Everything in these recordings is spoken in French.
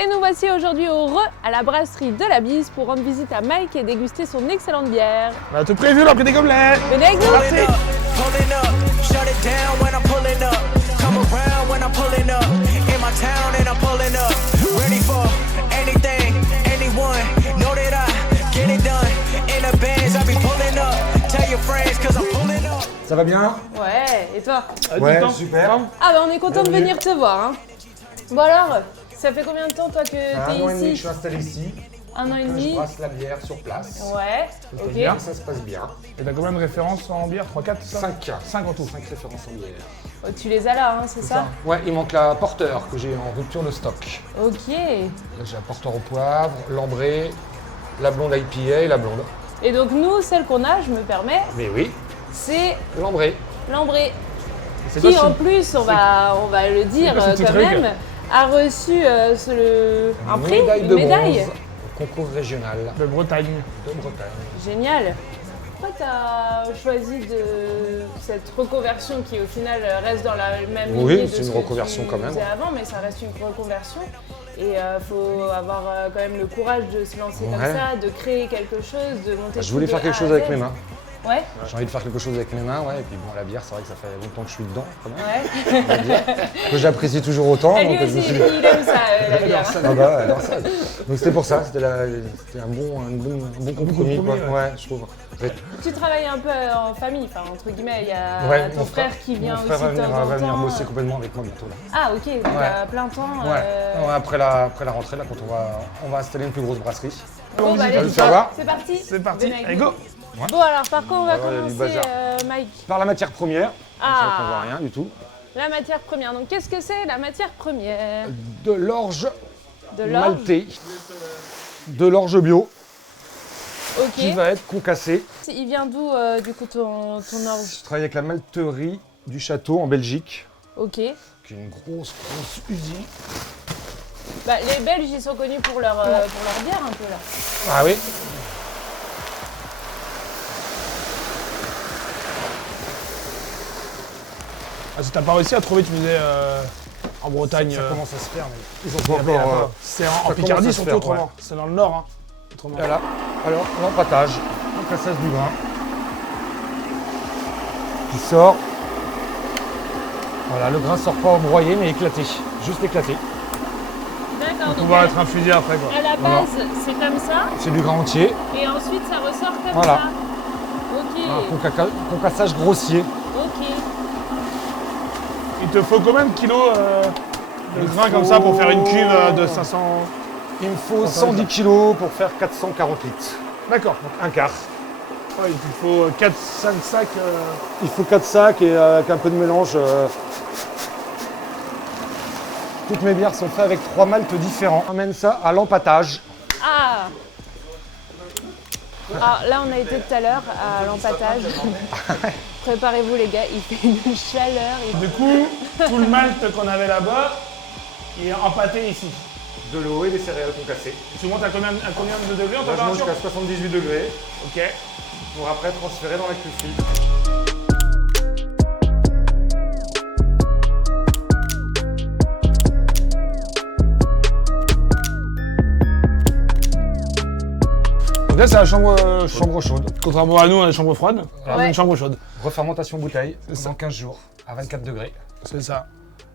Et nous voici aujourd'hui au à la brasserie de la Bise pour rendre visite à Mike et déguster son excellente bière. On a tout prévu, là, pris des gobelets. Venez avec nous. Ça va bien? Ouais, et toi? Ouais, super. Ah bah on est content de Bienvenue. venir te voir. Hein. Bon alors, ça fait combien de temps toi que Un t'es an et demi que je ici? suis installé ici. 1 an et Je demi. brasse la bière sur place. Ouais, ok. bien. Ça se passe bien. Et t'as combien de références en bière? 3, 4, 5. 5 en tout. 5 références en bière. Oh, tu les as là, hein, c'est ça? Ouais, il manque la porteur que j'ai en rupture de stock. Ok. Là, j'ai la porteur au poivre, l'ambrée, la blonde IPA et la blonde. Et donc nous, celle qu'on a, je me permets, Mais oui, c'est l'ambrée. l'ambré. C'est Qui quoi, en plus, on va le dire quoi ce petit quand truc même, a reçu un prix, une de médaille. bronze au concours régional De Bretagne. de Bretagne. Génial. Pourquoi tu as choisi cette reconversion qui au final reste dans la même Oui, lignée de c'est une ce que reconversion tu quand même. faisais avant, mais ça reste une reconversion. Et il faut avoir quand même le courage de se lancer comme Ouais. ça, de créer quelque chose, de monter Je voulais tout faire de quelque A chose à avec Z. mes mains. Ouais, J'ai envie de faire quelque chose avec mes mains, ouais. Et puis bon, la bière, c'est vrai que ça fait longtemps que je suis dedans, quand même. ouais. on va dire. Que j'apprécie toujours autant. Et donc lui je me aussi, suis dit- il aime ça, la bière. Ah bah, alors ça. Donc c'était pour ça, c'était un bon compromis, quoi. compromis, Ouais, je trouve. Tu travailles un peu en famille, enfin entre guillemets, il y a Ouais, ton frère qui vient mon aussi frère de temps en va venir temps. bosser complètement avec moi bientôt là. Ah ok, donc à plein temps. Ouais, après la rentrée, là, quand on va installer une plus grosse brasserie. Bon, bah, allez, Ça va c'est parti. C'est parti. Venez avec Allez, nous. go. Bon alors par quoi on va Ouais, il y a du commencer bazar. Mike? Par la matière première, c'est vrai qu'on voit Ah, rien du tout. la matière première. Donc qu'est-ce que c'est la matière première? De l'orge De l'orge. maltais, de l'orge bio, qui Ok. va être concassée. Il vient d'où du coup ton orge? Je travaille avec la malterie du château en Belgique, Ok. qui est une grosse usine. Bah, les Belges ils sont connus pour leur bière un peu là. Ah oui. Ah, si t'as pas réussi à trouver, tu me disais en Bretagne. Ça commence à se faire, mais ils ont il y pas avait encore. là-bas. C'est en commence Picardie à se surtout faire, autrement. C'est dans le nord. Hein. Autrement. Voilà. Alors, l'empâtage, l'emplaçage du grain, qui sort. Voilà, le grain sort pas broyé, mais éclaté, juste éclaté. D'accord. Pour Donc pouvoir être infusé après quoi. à la base c'est comme ça C'est du grain entier. et ensuite ça ressort comme Voilà. ça. Ok. Un concassage grossier. Ok. Il te faut combien de kilos de grain comme ça pour faire une cuve de 500? Il me faut 110 kg pour faire 440 litres. D'accord. Donc un quart. Ouais, il te faut 4-5 sacs. Il faut 4 sacs et avec un peu de mélange. Toutes mes bières sont faites avec 3 maltes différents. On amène ça à l'empâtage. Ah. Alors là on a été tout à l'heure à l'empâtage. Préparez-vous les gars, il fait une chaleur. Du coup, tout le malt qu'on avait là-bas, il est empâté ici. De l'eau et des céréales concassées. Tu montes à combien de degrés en Là, je monte température? jusqu'à 78 degrés Ok. pour après transférer dans la cuve fine. Donc là, c'est la chambre Chambre chaude. Contrairement à nous, on a une chambre froide. Là, on a Ouais. une chambre chaude. Refermentation bouteille ça. dans 15 jours à 24 degrés. C'est ça.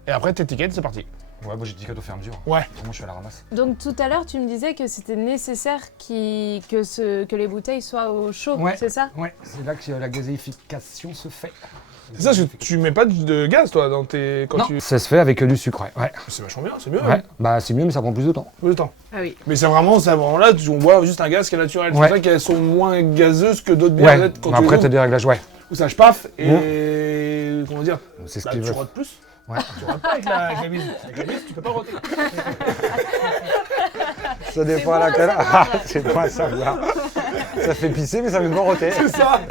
Et après, t'étiquettes, c'est parti. Ouais, moi j'ai dit qu'à au fur et à mesure. Ouais. Moi je suis à la ramasse. Donc tout à l'heure tu me disais que c'était nécessaire que les bouteilles soient au chaud, Ouais. c'est ça? Ouais, c'est là que la gazéification se fait. C'est ça, parce que tu mets pas de gaz, toi, dans tes. Quand Non, tu. ça se fait avec du sucre, ouais. C'est vachement bien, c'est mieux. Ouais, hein. bah c'est mieux mais ça prend plus de temps. Plus de temps. Ah oui. Mais c'est vraiment là, on boit juste un gaz qui est naturel. C'est Ouais. pour ça qu'elles sont moins gazeuses que d'autres bières. Ouais, peut-être, quand mais tu après les t'as des réglages, ouais. où ça paf et. Comment dire? C'est ce Bah, qu'ils tu veulent. rotes plus. Ouais. Tu rotes pas avec la bise. Avec la bise, tu peux pas roter. Ça dépend à laquelle. Ah, c'est bon à savoir. Ça fait pisser mais ça fait pas roter. C'est ça.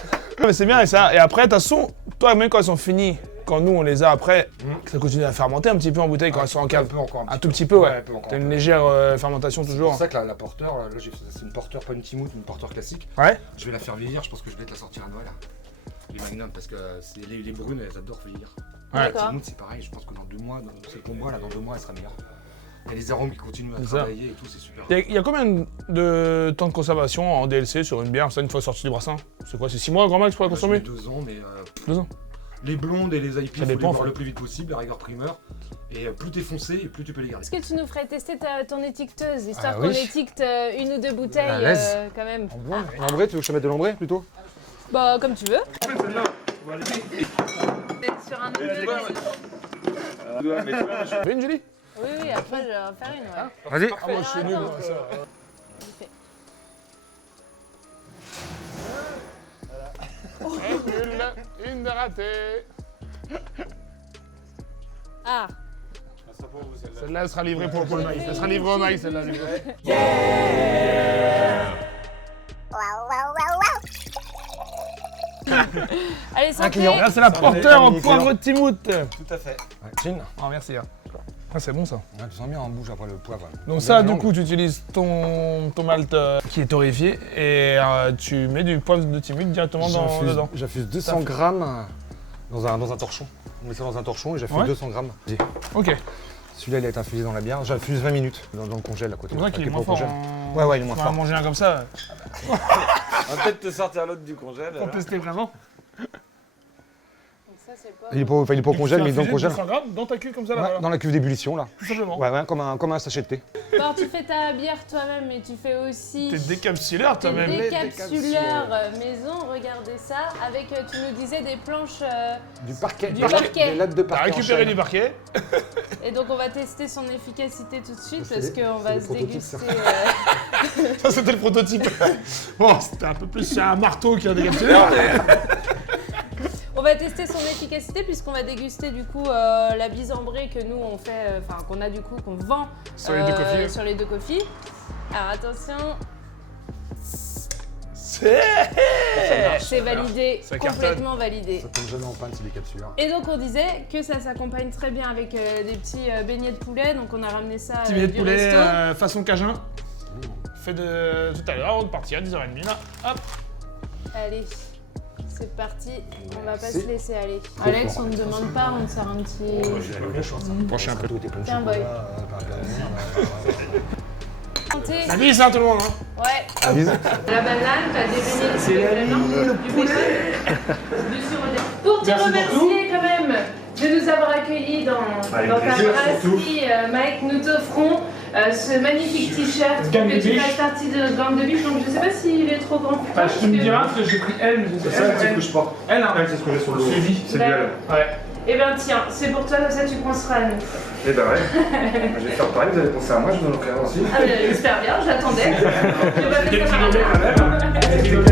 Mais c'est bien et ça. Et après, de toute façon, toi, même quand elles sont finies, quand nous on les a après, ça continue à fermenter un petit peu en bouteille quand elles sont en cave. Un peu encore. Un tout petit peu, ouais. un peu encore. T'as une légère fermentation C'est toujours. pour ça que la porteur, là j'ai fait ça, c'est une porteur, pas une Timut, une porteur classique. Ouais. Je vais la faire vieillir, je pense que je vais te la sortir à Noël. Là. Les magnums, parce que les brunes, elles adorent vieillir. Ouais. D'accord. Timut, c'est pareil, je pense que dans 2 mois, celle qu'on boit là, dans 2 mois, elle sera meilleure. Il y a les arômes qui continuent à C'est ça. travailler et tout, c'est super. Il y a combien de temps de conservation en DLC sur une bière, ça, une fois sortie du brassin? C'est quoi, c'est 6 mois grand max pour la Moi, je consommer? mets 2 ans, mais 2 ans. les blondes et les IP, il faut les dépend, boire en fait. le plus vite possible, la rigueur primeur. Et plus t'es foncé, et plus tu peux les garder. Est-ce que tu nous ferais tester ton étiqueteuse, histoire Ah qu'on oui. étiquete une ou deux bouteilles À l'aise. quand même? L'ambré, tu veux que je te mette de l'ambré plutôt? Bah, comme tu veux. Sur un autre level. Tu veux une Julie? Oui, oui, après je vais en faire une, ouais. Vas-y. Ah, moi je suis nul dans ça. Une de ratée. Ah, Celle-là, elle sera livrée pour le maïs. Elle sera livrée au maïs, celle-là. allez, santé. Là, c'est la porteur en poivre Timout. Tout à fait. Ouais, Chin. Oh, merci. Hein. Ah, c'est bon ça. Ouais, tu sens bien en bouche après le poivre. Donc ça, du coup, tu utilises ton malt qui est torréfié et tu mets du poivre de Timout directement dedans. J'infuse 200 grammes dans un torchon. On met ça dans un torchon et j'infuse Ouais. 200 grammes. Ok. Celui-là, il a été infusé dans la bière. J'infuse 20 minutes dans le congèle à côté. C'est vrai qu'il est Pas moins au fort. congèle. En... Ouais, il est moins On va fort. manger un comme ça On va peut-être te sortir l'autre du congèle. pour tester vraiment. Donc ça, c'est pas... Il est pas au congèle, mais il est dans le congèle. 200 grammes dans ta cuve comme ça là. Ouais, dans la cuve d'ébullition, là. Tout simplement. Ouais, comme un sachet de thé. Alors, tu fais ta bière toi-même, mais tu fais aussi... T'es décapsuleur Des toi-même. décapsuleurs maison, regardez ça, avec, tu nous disais, des planches... Du parquet. Du parquet. Des lattes de T'as parquet. en récupéré chêne. du parquet. Et donc, on va tester son efficacité tout de suite, C'est parce les- qu'on c'est va les se prototypes, déguster... Ça, c'était le prototype. Bon, c'était un peu plus un marteau qu'un décapsuleur. On va tester son efficacité, puisqu'on va déguster, du coup, la bise ambrée que nous, on fait... Enfin, qu'on a, du coup, qu'on vend... Sur les deux coffees. Sur les deux coffees. Alors, attention... C'est validé, Ça complètement validé. Ça tombe jamais en panne, c'est des capsules. Et donc on disait que ça s'accompagne très bien avec des petits beignets de poulet, donc on a ramené ça Petit billet de du poulet resto. façon Cajun. Fait de tout à l'heure avant de partir à 10h30 là. Hop. Allez, c'est parti, on va pas Merci. se laisser aller. Trop Alex, fort. on ne demande pas, on te sert un petit... Pencher un peu. Tiens, boy. Santé. La bise hein tout le monde hein. Ouais. Avise. La banane, t'as des beignets de poulet, du sirop d'érable. Pour te remercier quand même de nous avoir accueillis dans ta brasserie, Mike, nous t'offrons ce magnifique t-shirt pour Gang que de tu biche. fasses partie de Gang de Biche. Donc je sais pas s'il est trop grand pour toi. Tu me diras parce que j'ai pris elle. C'est ça, c'est ce que je porte. Elle hein. C'est ce que j'ai sur le dos. Suivi. C'est du elle. Ouais. Eh ben tiens, c'est pour toi, comme ça tu penseras à nous. Eh ben ouais. Je vais faire pareil, vous avez pensé à moi, je vous en offrirai aussi. Ah, j'espère bien, j'attendais. Je vais pas faire ça par Quelques hasard. kilomètres quand même.